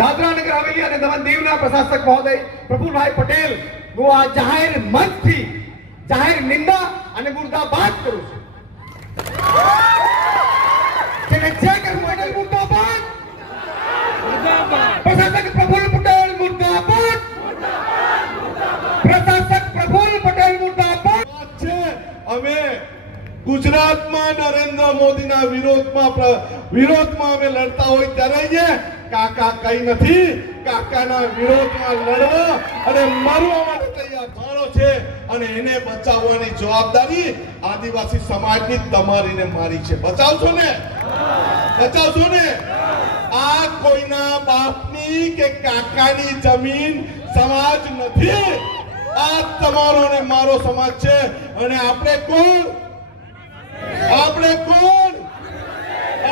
દાદરા નગર હવેલી અને દમણ દીવના પ્રશાસક મહોદય પ્રફુલભાઈ પટેલ હું આ જાહેર મંચથી જાહેર નિંદા અને મુર્દાબાદ કરું છું કે જયકર પટેલ મુર્દાબાદ, પ્રશાસક પ્રફુલ પટેલ મુર્દાબાદ, પ્રશાસક પ્રફુલ પટેલ મુર્દાબાદ છે। અમે ગુજરાતમાં નરેન્દ્ર મોદીના વિરોધમાં અમે લડતા હોય ત્યારે કાકા કઈ નથી, કાકાના વિરોધમાં લડવા અને મરવા માટે તૈયાર થવાનો છે અને એને બચાવવાની જવાબદારી આદિવાસી સમાજની તમારીને મારી છે। બચાવશો ને? બચાવશો ને? આ કોઈના બાપની કે કાકાની જમીન સમાજ નથી, આ તમારો ને મારો સમાજ છે। અને આપણે કોણ? આપણે કોણ?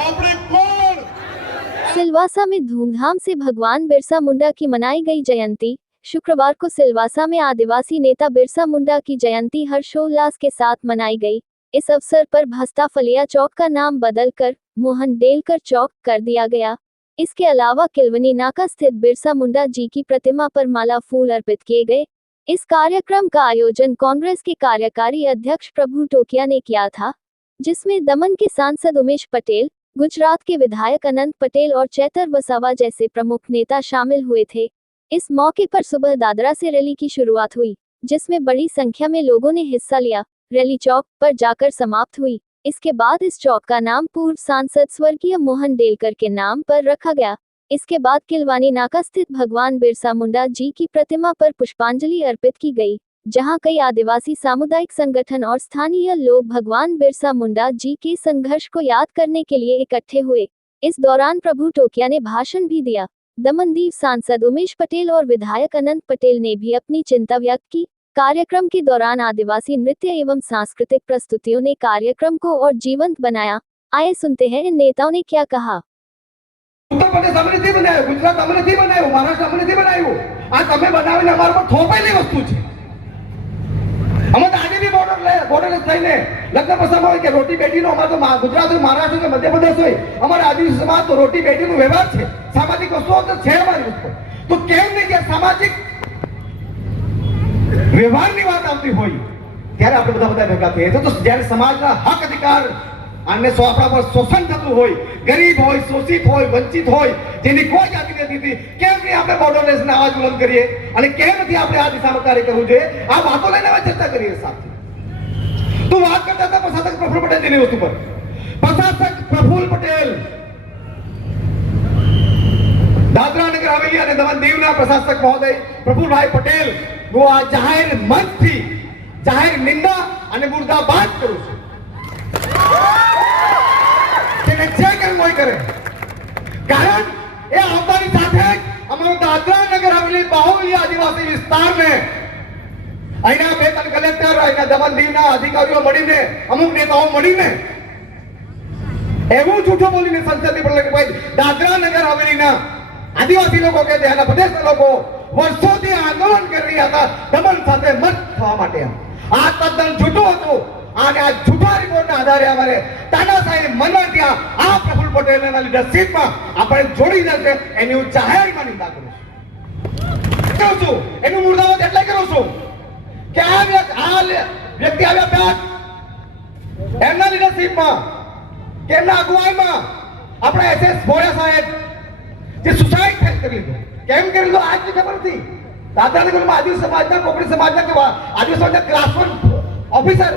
આપણે કોણ? सिलवासा में धूमधाम से भगवान बिरसा मुंडा की मनाई गई जयंती। शुक्रवार को सिलवासा में आदिवासी नेता बिरसा मुंडा की जयंती हर्षोल्लास के साथ मनाई गई। इस अवसर पर भस्ता फलिया चौक का नाम बदलकर मोहन डेलकर चौक कर दिया गया। इसके अलावा किलवनी नाका स्थित बिरसा मुंडा जी की प्रतिमा पर माला फूल अर्पित किए गए। इस कार्यक्रम का आयोजन कांग्रेस के कार्यकारी अध्यक्ष प्रभु टोकिया ने किया था, जिसमें दमन के सांसद उमेश पटेल, गुजरात के विधायक अनंत पटेल और चैतर वसावा जैसे प्रमुख नेता शामिल हुए थे। इस मौके पर सुबह दादरा से रैली की शुरुआत हुई, जिसमें बड़ी संख्या में लोगों ने हिस्सा लिया। रैली चौक पर जाकर समाप्त हुई। इसके बाद इस चौक का नाम पूर्व सांसद स्वर्गीय मोहन डेलकर के नाम पर रखा गया। इसके बाद किलवानी नाका स्थित भगवान बिरसा मुंडा जी की प्रतिमा पर पुष्पांजलि अर्पित की गई, जहां कई आदिवासी सामुदायिक संगठन और स्थानीय लोग भगवान बिरसा मुंडा जी के संघर्ष को याद करने के लिए इकट्ठे हुए। इस दौरान प्रभु टोकिया ने भाषण भी दिया। दमनदीव सांसद उमेश पटेल और विधायक अनंत पटेल ने भी अपनी चिंता व्यक्त की। कार्यक्रम के दौरान आदिवासी नृत्य एवं सांस्कृतिक प्रस्तुतियों ने कार्यक्रम को और जीवंत बनाया। आइए सुनते हैं इन नेताओं ने क्या कहा। उत्तर प्रदेश हमने नहीं बनाया, गुजरात हमने नहीं बनाया, महाराष्ट्र हमने नहीं बनाया। आज हमें बनावे हमारे पर थोपेली वस्तु है। અમે તો આજે બી બોર્ડરલેસ થઈને લગ્ન પ્રસંગ હોય કે રોટી બેટીનો અમારે તો ગુજરાત હોય, મહારાષ્ટ્ર હોય, મધ્યપ્રદેશ હોય, અમારા આદિવાસી સમાજ તો રોટી બેટીનો વ્યવહાર છે, સામાજિક વસ્તુઓ તો છે અમારી વસ્તુ। તો કેમ નહીં કે સામાજિક વ્યવહારની વાત આવતી હોય ત્યારે આપણે બધા ભેગા થઈએ। તો જ્યારે સમાજના હક અધિકાર અને આપણા પર શોષણ થતું હોય, ગરીબ હોય, શોષિત હોય, વંચિત હોય, જેની કોઈ જાતિ નથી, કેમ નહીં આપણે બોર્ડરલેસને અવાજ બુલંદ કરીએ અને કેમ નથી આપણે આ દિશામાં કાર્ય કરવું જોઈએ? આ વાતો લઈને હવે ચર્ચા કરીએ સાથે। તું વાત કરતા હતા પ્રશાસક પ્રફુલ પટેલની વસ્તુ પર। પ્રશાસક પ્રફુલ પટેલ દાદરા નગર હવેલી અને દમણ દીવના પ્રશાસક મહોદય પ્રફુલભાઈ પટેલ હું આ જાહેર મંચથી જાહેર નિંદા અને મુર્દાબાદ કરું છું કે જે કરવું હોય કરે। કારણ એ આવતાની સાથે અમારો દાદરા નગર હવેલી બાહુલ્ય આદિવાસી વિસ્તારને અહીંના બે ત્રણ કલેક્ટર, અહીંના દમણ દીવના અધિકારીઓ મળીને, અમુક નેતાઓ મળીને એવું જૂઠું બોલીને સંસદની પર કે ભાઈ દાદરા નગર હવેલીના આદિવાસી લોકો કે ત્યાંના પ્રદેશના લોકો વર્ષોથી આંદોલન કરી રહ્યા હતા દમણ સાથે મત થવા માટે। આ તદ્દન જૂઠું હતું અને આ જૂઠા રિપોર્ટના આધારે અમારે તાનાશાહી મનન ત્યાં આ પ્રફુલ પટેલના લીડરશીપમાં આપણે જોડી જશે એની હું જાહેરમાં નિંદા કરું છું। એનું મુર્દાબાદ એટલે કરું છું કે આ વ્યક્તિ આવ્યા બાદ એમના લીડરશીપમાં કે એમના અગુવાઈમાં આપણે SS ભોળા સાહેબ જે સુસાઇડ કરી લીધું। કેમ કરી લીધું આજની ખબર નથી। દાદરાનગરમાં આદિવાસી સમાજના, કોકણી સમાજના કે આદિવાસી સમાજના ક્લાસ 1 ઓફિસર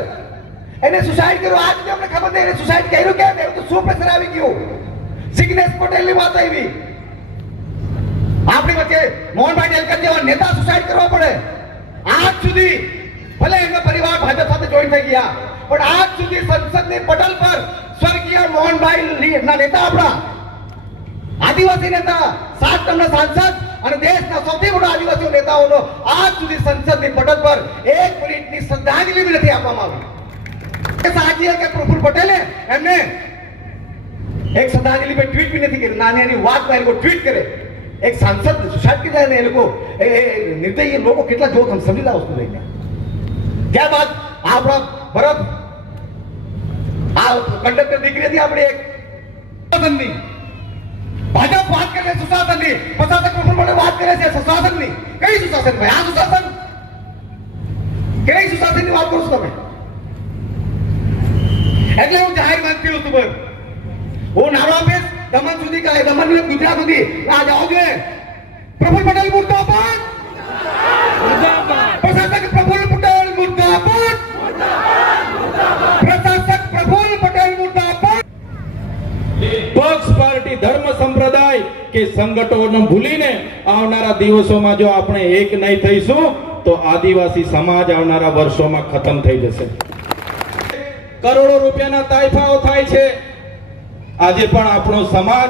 એને સુસાઇડ કર્યો। આજ અમને ખબર નહીં એને સુસાઇડ કર્યું કેમ? એવું તો શું પ્રેશર આવી ગયું? સિગ્નેશ પટેલની વાત આવી। આપણી વચ્ચે મોહનભાઈ ડેલકર જેવા નેતા સુસાઇડ કરવા પડે? આજ સુધી ભલે એમનો પરિવાર ભાજપ સાથે જોઈન થઈ ગયા, પણ આજ સુધી સંસદની પટલ પર સ્વર્ગીય મોહનભાઈ ના નેતા, આપણા આદિવાસી નેતા, 7 ટર્મના સાંસદ અને દેશના સૌથી મોટા આદિવાસી નેતાઓનો આજ સુધી સંસદની પટલ પર 1 મિનિટની શ્રદ્ધાંજલિ બી નથી આપવામાં આવી। સાચી કે પ્રફુલ પટેલે એમને એક શ્રદ્ધાંજલિ પર ટ્વીટ બી નથી કરી। નાની નાની વાત પર એ લોકો ટ્વીટ કરે। એક સાંસદ સુસાઇડ કરી જાય ને એ લોકો નિર્દયી લોકો કેટલા જો તમે સમજી લા વસ્તુ લઈને। ત્યારબાદ આપણા બરફ આ કંડક્ટર દીકરી હતી આપણે એક ભાજપ વાત કરે છે સુશાસનની, પ્રશાસક પ્રફુલ્લ વાત કરે છે સુશાસનની. કઈ સુશાસન ભાઈ? આ સુશાસન? કઈ સુશાસનની વાત કરો છો તમે? એટલે હું જાહેર મંત્રી છું ભાઈ, હું નારો આપીશ દમણ સુધી કાય દમણ ગુજરાત સુધી આ જાઓ જોઈએ. પ્રફુલ્લ પટેલ મુર્દાબાદ, પ્રશાસક પ્રફુલ્લ પટેલ મુર્દાબાદ, પ્રશાસક પ્રફુલ્લ પટેલ મુર્દાબાદ. પક્ષ પાર્ટી ધર્મ સંપ્રદાય કે સંગઠનો ભૂલીને આવનારા દિવસોમાં જો આપણે એક નહીં થઈશું તો આદિવાસી સમાજ આવનારા વર્ષોમાં ખતમ થઈ જશે. કરોડો રૂપિયાના તાઇફાઓ થાય છે. આજે પણ આપણો સમાજ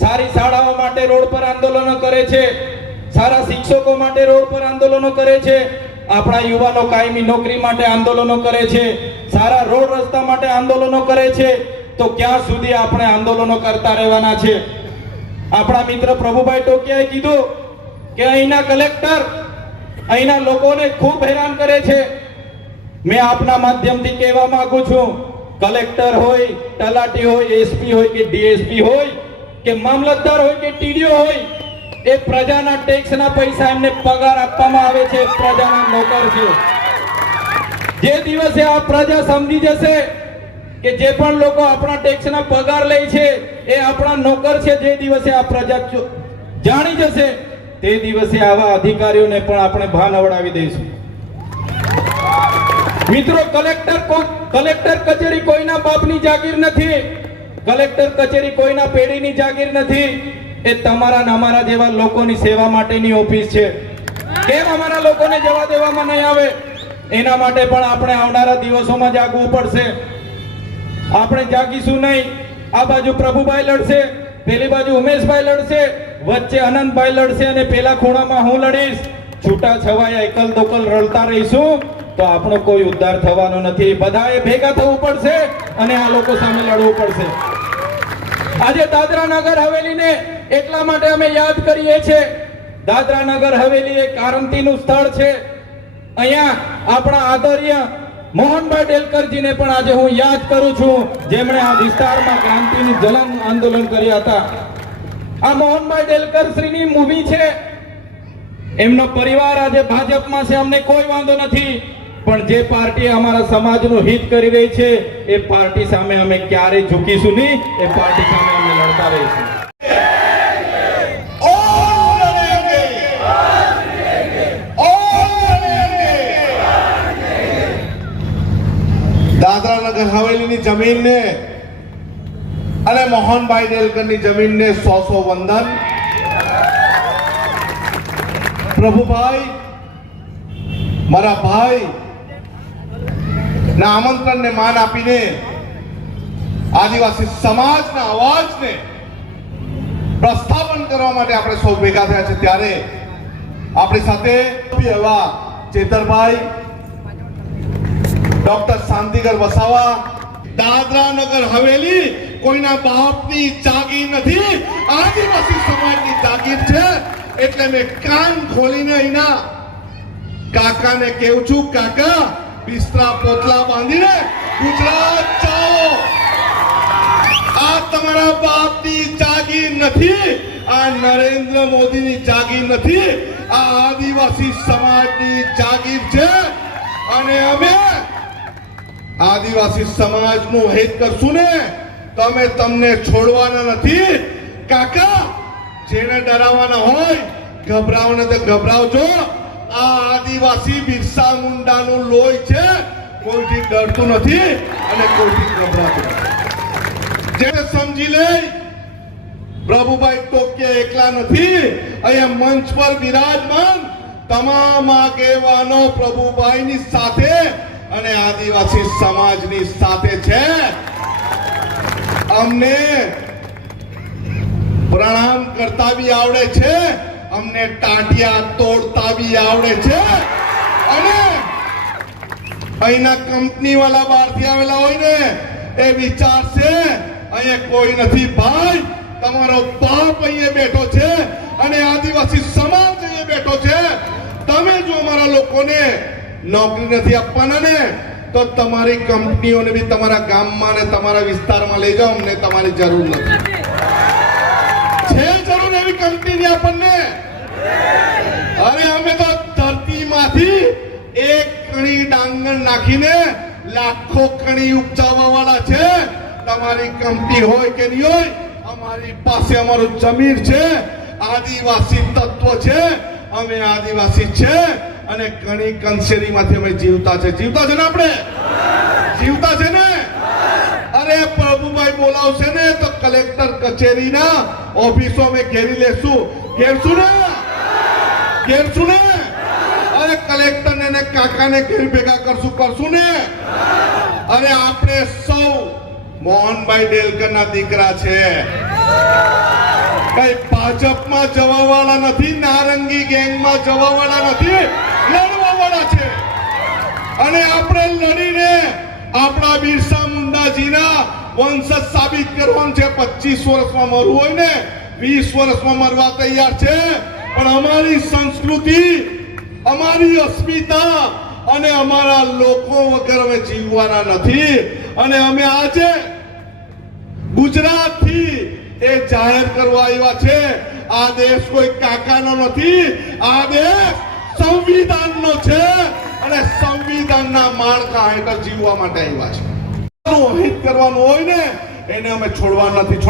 સારી શાળાઓ માટે રોડ પર આંદોલનો કરે છે, સારા શિક્ષકો માટે રોડ પર આંદોલનો કરે છે, આપણા યુવાનો કાયમી નોકરી માટે આંદોલનો કરે છે, સારા રોડ રસ્તા માટે આંદોલનો કરે છે. તો ક્યાં સુધી આપણે આંદોલનો કરતા રહેવાના છે? આપણા મિત્ર પ્રભુભાઈ ટોકિયાએ કીધું કે અહીંના કલેક્ટર અહીંના લોકોને ખૂબ હેરાન કરે છે. મેં આપના માધ્યમથી કહેવા માંગુ છું, કલેક્ટર હોય, તલાટી હોય, એસપી હોય કે ડીએસપી હોય કે મામલતદાર હોય કે ટીડીઓ હોય, એ પ્રજાના ટેક્સના પૈસા એમને પગાર આપવામાં આવે છે, પ્રજાના નોકર છે. જે દિવસે આ પ્રજા સમજી જશે કે જે પણ લોકો આપણા ટેક્સના પગાર લે છે એ આપણા નોકર છે, જે દિવસે આ પ્રજા જાણી જશે તે દિવસે આવા અધિકારીઓને પણ આપણે ભાન અવડાવી દઈશું. મિત્રો, કલેક્ટર કચેરી કોઈના બાપની જાગીર નથી, કલેક્ટર કચેરી કોઈના પેઢીની જાગીર નથી. એ તમારા ને અમારા જેવા લોકોની સેવા માટેની ઓફિસ છે. કેમ અમારા લોકોને જવા દેવામાં નહીં આવે? એના માટે પણ આપણે આવનારા દિવસોમાં જાગવું પડશે. આપણે જાગીશું નહીં. આ બાજુ પ્રભુભાઈ લડશે, પેલી બાજુ ઉમેશભાઈ લડશે, વચ્ચે અનંતભાઈ લડશે અને પેલા ખૂણામાં હું લડીશ. છૂટા છવાયા એકલ દોકલ રડતા રહીશું તો આપણો કોઈ ઉદ્ધાર થવાનો નથી. બધાએ ભેગા થવું પડશે અને આ લોકો સામે લડવું પડશે. આજે દાદરા નગર હવેલીને એટલા માટે અમે યાદ કરીએ છીએ. દાદરા નગર હવેલી એક ક્રાંતિનું સ્થળ છે. અહીંયા આપણા આદરણીય મોહનભાઈ ડેલકરજીને પણ આજે હું યાદ કરું છું, જેમણે આ વિસ્તારમાં ક્રાંતિની જલન આંદોલન કર્યા હતા. આ મોહનભાઈ ડેલકર શ્રીની મૂવી છે. એમનો પરિવાર આજે ભાજપમાં છે, અમને કોઈ વાંધો નથી, પણ જે પાર્ટી અમારા સમાજનું હિત કરી રહી છે એ પાર્ટી સામે અમે ક્યારેય ઝૂકીશું નહીં. એ પાર્ટી સામે અમે લડતા રહીશું. દાદરા નગર હવેલીની જમીનને અને મોહનભાઈ ડેલકરની જમીનને 100 વંદન. પ્રભુભાઈ મારા ભાઈ ના આમંત્રણને માન આપીને આદિવાસી સમાજના અવાજને પ્રસ્થાપન કરવા માટે આપણે સૌ ભેગા થયા છે. ત્યારે આપણી સાથે એવા ચેતરભાઈ, ડોક્ટર શાંતિગર વસાવા. દાદરા નગર હવેલી કોઈના બાપની જાગીર નથી, આદિવાસી સમાજની જાગીર છે. એટલે મેં કાન ખોલીને અહીંના કાકાને કહું છું, કાકા બિસ્તરા પોતલા બાંધીને ગુજરાત જાઓ. આ તમારા બાપની જાગીર નથી, આ નરેન્દ્ર મોદીની જાગીર નથી, આ આદિવાસી સમાજની જાગીર છે. અને અમે આદિવાસી સમાજનું હિત કરશું ને તો અમે તમને છોડવાના નથી. કાકા, જેને ડરાવવાના હોય ગભરાવને તો ગભરાવજો. આ આદિવાસી બિરસા મુંડાનું લોહી છે, કોઈથી ડરતું નથી અને કોઈથી ગભરાતું નથી. જેને સમજી લે પ્રભુભાઈ ટોકિયા એકલા નથી. અહીંયા મંચ પર બિરાજમાન તમામ આગેવાનો પ્રભુભાઈની સાથે અને આદિવાસી સમાજની સાથે છે. અમને પ્રણામ કરતા બી આવડે છે, અમને ટાંટિયા તોડતા બી આવડે છે. અને અહીંના કંપની વાળા બહારથી આવેલા હોય ને એ વિચારશે અહીંયા કોઈ નથી ભાઈ, તમારો બાપ અહીંયા બેઠો છે અને આદિવાસી સમાજ અહીંયા બેઠો છે. તમે જો અમારા લોકોને નોકરી નથી આપવાના ને તો તમારી કંપનીઓને બી તમારા ગામમાં ને તમારા વિસ્તારમાં લઈ જાઓ, અમને તમારી જરૂર નથી. છે જરૂર એવી કંપનીની આપણને? અરે અમે તો ધરતીમાંથી એક કણી ડાંગર નાખીને લાખો કણી ઉપજાવવા વાળા છે. તમારી કંપની હોય કે નહીં હોય, અમારી પાસે અમારું જમીન છે, આદિવાસી તત્વ છે, અમે આદિવાસી છે અને ઘણી કંસેરીમાંથી અમે જીવતા છે ને આપણે જીવતા છે ને. અરે પ્રભુભાઈ બોલાવશે ને તો કલેક્ટર કચેરીના ઓફિસો અમે ઘેરી લેશું. ઘેરશું ને? અરે કલેક્ટર ને કાકાને ઘેર ભેગા કરશું ને. અરે આપણે સૌ મોહનભાઈ ડેલકરના દીકરા છે. કઈ ભાજપમાં જવા વાળા નથી, નારંગી ગેંગમાં જવા વાળા નથી, લડવા વાળા છે. અને આપણે લડીને આપણા બિરસા મુંડાજીના વંશજ સાબિત કરવાનું છે. 25 વર્ષમાં મરવું હોય ને 20 વર્ષમાં મરવા તૈયાર છે. પણ અમારી સંસ્કૃતિ, અમારી અસ્મિતા અને અમારા લોકો વગર અમે જીવવાના નથી. અને અમે આજે ગુજરાતથી એ જાહેર કરવા આવ્યા છે. આ દેશ કોઈ કાકાનો નથી, આ દેશ સંવિધાનનો છે અને સંવિધાનના માળખા હેઠળ જીવવા માટે આવ્યા છે. અહિત કરવાનું હોય ને એને અમે છોડવાના નથી.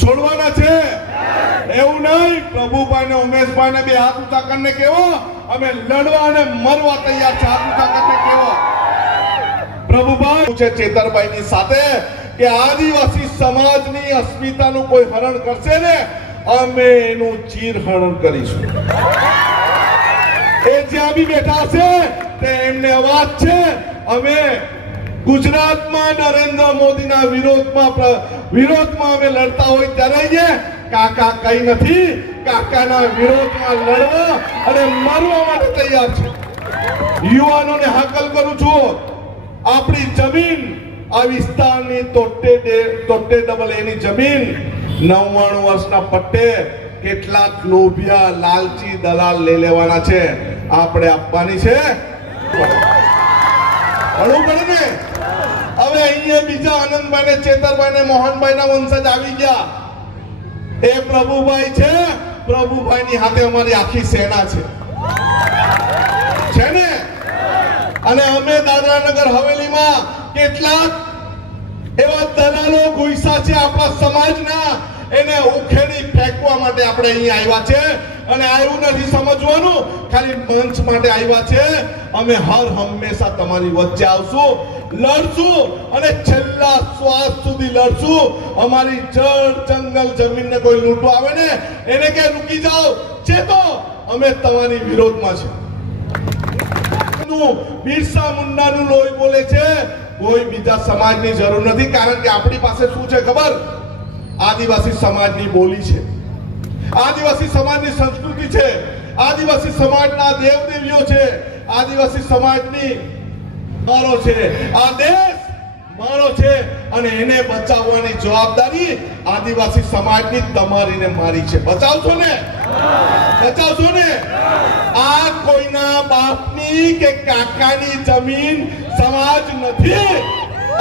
છોડવાના છે. એવું નહીં. પ્રભુભાઈ ને ઉમેશભાઈ ને બે હાથ ઊંચા કરીને કેવો અમે લડવા અને મરવા તૈયાર છે. હાથ ઊંચા કરીને કેવો પ્રભુભાઈ છે ચેતરભાઈ ની સાથે કે આદિવાસી સમાજની અસ્મિતાનું કોઈ હરણ કરશે ને અમે એનું ચીરહરણ કરીશું. એ જ્યાં બી બેઠા છે તે એમને અવાજ છે. અમે ગુજરાતમાં નરેન્દ્ર મોદીના વિરોધમાં અમે લડતા હોય ત્યારે કાકા કઈ નથી. કાકાના વિરોધમાં લડવા અને મરવા માટે તૈયાર છે. યુવાનોને હાકલ કરું છું, આપણી જમીન આ વિસ્તારની તોટે ડબલ એની જમીન 99 વર્ષના પટ્ટે કેટલાક લોભિયા લાલચી દલાલ લઈ લેવાના છે. આપણે આપવાની છે. હળવું પડે ને. હવે અહીંયા બીજા આનંદભાઈ ને ચેતરભાઈ ને મોહનભાઈ ના વંશજ આવી ગયા. એ પ્રભુભાઈ છે. પ્રભુભાઈ ની હાથે અમારી આખી સેના છે ને. અને અમે દાદરાનગર હવેલીમાં કેટલાક એવા દલાલો ઘુસ્યા છે આપણા સમાજના, એને ઉખેડી ફેંકવા માટે આપણે અહીંયા આવ્યા છે. અને આવું નથી સમજવાનું ખાલી મંચ માટે આવ્યા છે. અમે હર હંમેશા તમારી વચ્ચે આવશું, લડશું અને છેલ્લા શ્વાસ સુધી લડશું. અમારી જળ જંગલ જમીનને કોઈ લૂંટવા આવે ને એને કે રૂકી જાઓ છે તો અમે તમારી વિરોધમાં છે. બિરસા મુંડાનું લોહી બોલે છે. કોઈ બીજા સમાજની જરૂર નથી. કારણ કે આપણી પાસે શું છે ખબર? આદિવાસી સમાજની બોલી છે, આદિવાસી સમાજની સંસ્કૃતિ છે, આદિવાસી સમાજના દેવદેવીઓ છે, આદિવાસી સમાજની મારો છે. આ દેશ મારો છે અને એને બચાવવાની જવાબદારી આદિવાસી સમાજની તમારી ને મારી છે. બચાવશો ને? આ કોઈના બાપની કે કાકાની જમીન સમાજ નથી.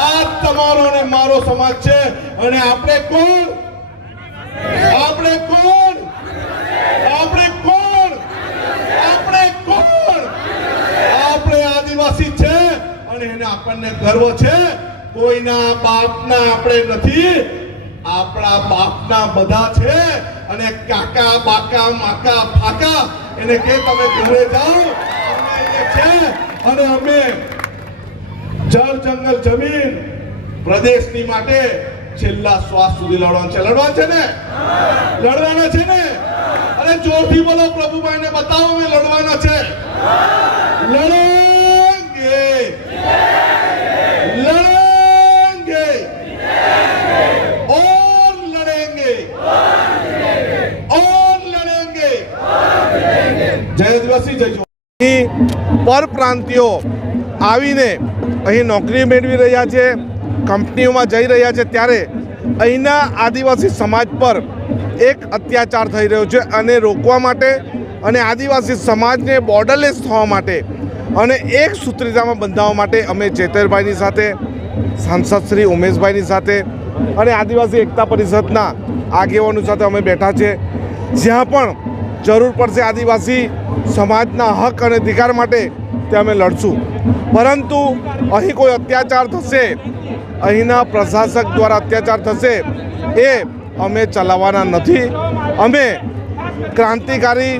આ તમારો ને મારો સમાજ છે. અને આપણે કોણ? આપણે આદિવાસી છે અને એને આપણને ગર્વ છે. કોઈના બાપના આપણે નથી, આપણા બાપના બધા છે. અને કાકા બાકા માકા ફાકા એને કે તમે ઘરે જાઓ છે. અને અમે જળ જંગલ જમીન પ્રદેશની માટે છેલ્લા શ્વાસ સુધી લડવાના છે ને. અને જોરથી બોલો, પ્રભુભાઈને બતાવો અમે લડવાના છે. લડેંગે और लड़ेंगे જય આદિવાસી જય પરપ્રાંતિયો આવીને અહીં નોકરી મેળવી રહ્યા છે, કંપનીઓમાં જઈ રહ્યા છે, ત્યારે અહીંના આદિવાસી સમાજ પર એક અત્યાચાર થઈ રહ્યો છે. અને રોકવા માટે અને આદિવાસી સમાજને બોર્ડરલેસ થવા માટે અને એક સૂત્રતામાં બંધાવવા માટે અમે ચેતરભાઈની સાથે, સાંસદ શ્રી ઉમેશભાઈની સાથે અને આદિવાસી એકતા પરિષદના આગેવાનો સાથે અમે બેઠા છે। જ્યાં પણ જરૂર પડશે આદિવાસી સમાજના હક અને અધિકાર માટે તે અમે લડશું, પરંતુ અહીં કોઈ અત્યાચાર થશે, અહીંના પ્રશાસક દ્વારા અત્યાચાર થશે એ અમે ચલાવવાના નથી। અમે ક્રાંતિકારી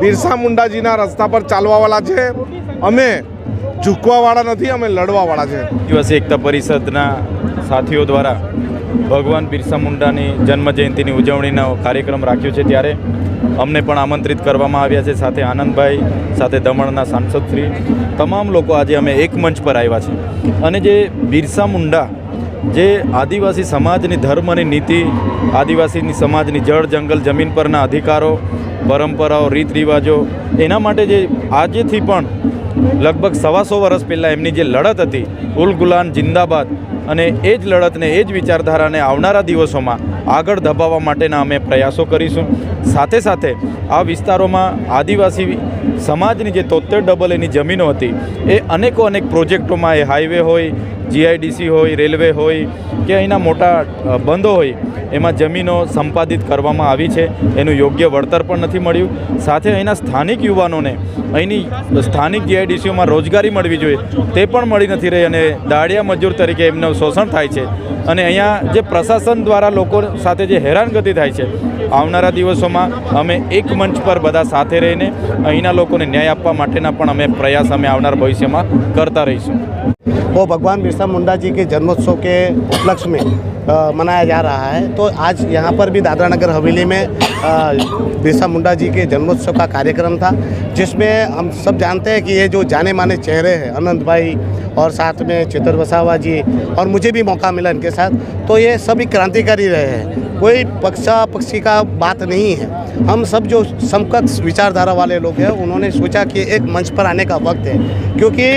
બિરસા મુંડાજીના રસ્તા પર ચાલવાવાળા છે, અમે ઝૂકવાવાળા નથી, અમે લડવાવાળા છે। આદિવાસી એકતા પરિષદના સાથીઓ દ્વારા ભગવાન બિરસા મુંડાની જન્મ જયંતિની ઉજવણીનો કાર્યક્રમ રાખ્યો છે, ત્યારે અમને પણ આમંત્રિત કરવામાં આવ્યા છે। સાથે આનંદભાઈ, સાથે દમણના સાંસદશ્રી, તમામ લોકો આજે અમે એક મંચ પર આવ્યા છે। અને જે બિરસા મુંડા જે આદિવાસી સમાજની ધર્મની નીતિ, આદિવાસીની સમાજની જળ જંગલ જમીન પરના અધિકારો, પરંપરાઓ, રીત રિવાજો, એના માટે જે આજેથી પણ લગભગ 125 વર્ષ પહેલાં એમની જે લડત હતી, ઉલ ગુલાન જિંદાબાદ, અને એ જ લડતને, એ જ વિચારધારાને આવનારા દિવસોમાં આગળ ધપાવવા માટેના અમે પ્રયાસો કરીશું। સાથે સાથે આ વિસ્તારોમાં આદિવાસી સમાજની જે 73 એની જમીનો હતી એ અનેક પ્રોજેક્ટોમાં, એ હાઈવે હોય, જીઆઈડીસી હોય, રેલવે હોય કે અહીંના મોટા બંધો હોય, એમાં જમીનો સંપાદિત કરવામાં આવી છે, એનું યોગ્ય વળતર પણ નથી મળ્યું। સાથે અહીંના સ્થાનિક યુવાનોને અહીંની સ્થાનિક જીઆઈડીસીઓમાં રોજગારી મળવી જોઈએ તે પણ મળી નથી રહી, અને દાળિયા મજૂર તરીકે એમનું શોષણ થાય છે। અને અહીંયા જે પ્રશાસન દ્વારા લોકો સાથે જે હેરાનગતિ થાય છે, આવનારા દિવસોમાં અમે એક મંચ પર બધા સાથે રહીને અહીંના લોકોને ન્યાય આપવા માટેના પણ અમે પ્રયાસ અમે આવનાર ભવિષ્યમાં કરતા રહીશું। वो भगवान बिरसा मुंडा जी के जन्मोत्सव के उपलक्ष्य में मनाया जा रहा है। तो आज यहाँ पर भी दादरा नगर हवेली में बिरसा मुंडा जी के जन्मोत्सव का कार्यक्रम था, जिसमें हम सब जानते हैं कि ये जो जाने माने चेहरे हैं, अनंत भाई और साथ में चेतर वसावा जी, और मुझे भी मौका मिला इनके साथ, तो ये सभी क्रांतिकारी रहे हैं। कोई पक्षा पक्षी का बात नहीं है। हम सब जो समकक्ष विचारधारा वाले लोग हैं, उन्होंने सोचा कि एक मंच पर आने का वक्त है, क्योंकि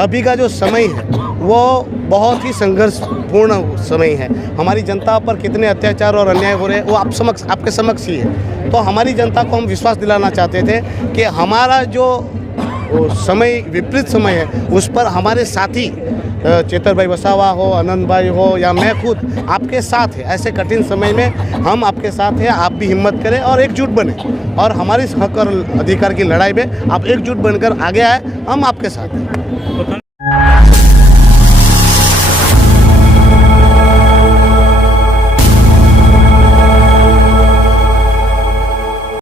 अभी का जो समय है वो बहुत ही संघर्षपूर्ण समय है। हमारी जनता पर कितने अत्याचार और अन्याय हो रहे हैं वो आपके समक्ष ही है। तो हमारी जनता को हम विश्वास दिलाना चाहते थे कि हमारा जो समय विपरीत समय है उस पर हमारे साथी चेतर भाई वसावा हो, आनंद भाई हो, या मैं खुद आपके साथ है। ऐसे कठिन समय में हम आपके साथ हैं। आप भी हिम्मत करें और एकजुट बने, और हमारे हक और अधिकार की लड़ाई में आप एकजुट बनकर आगे आए, हम आपके साथ हैं।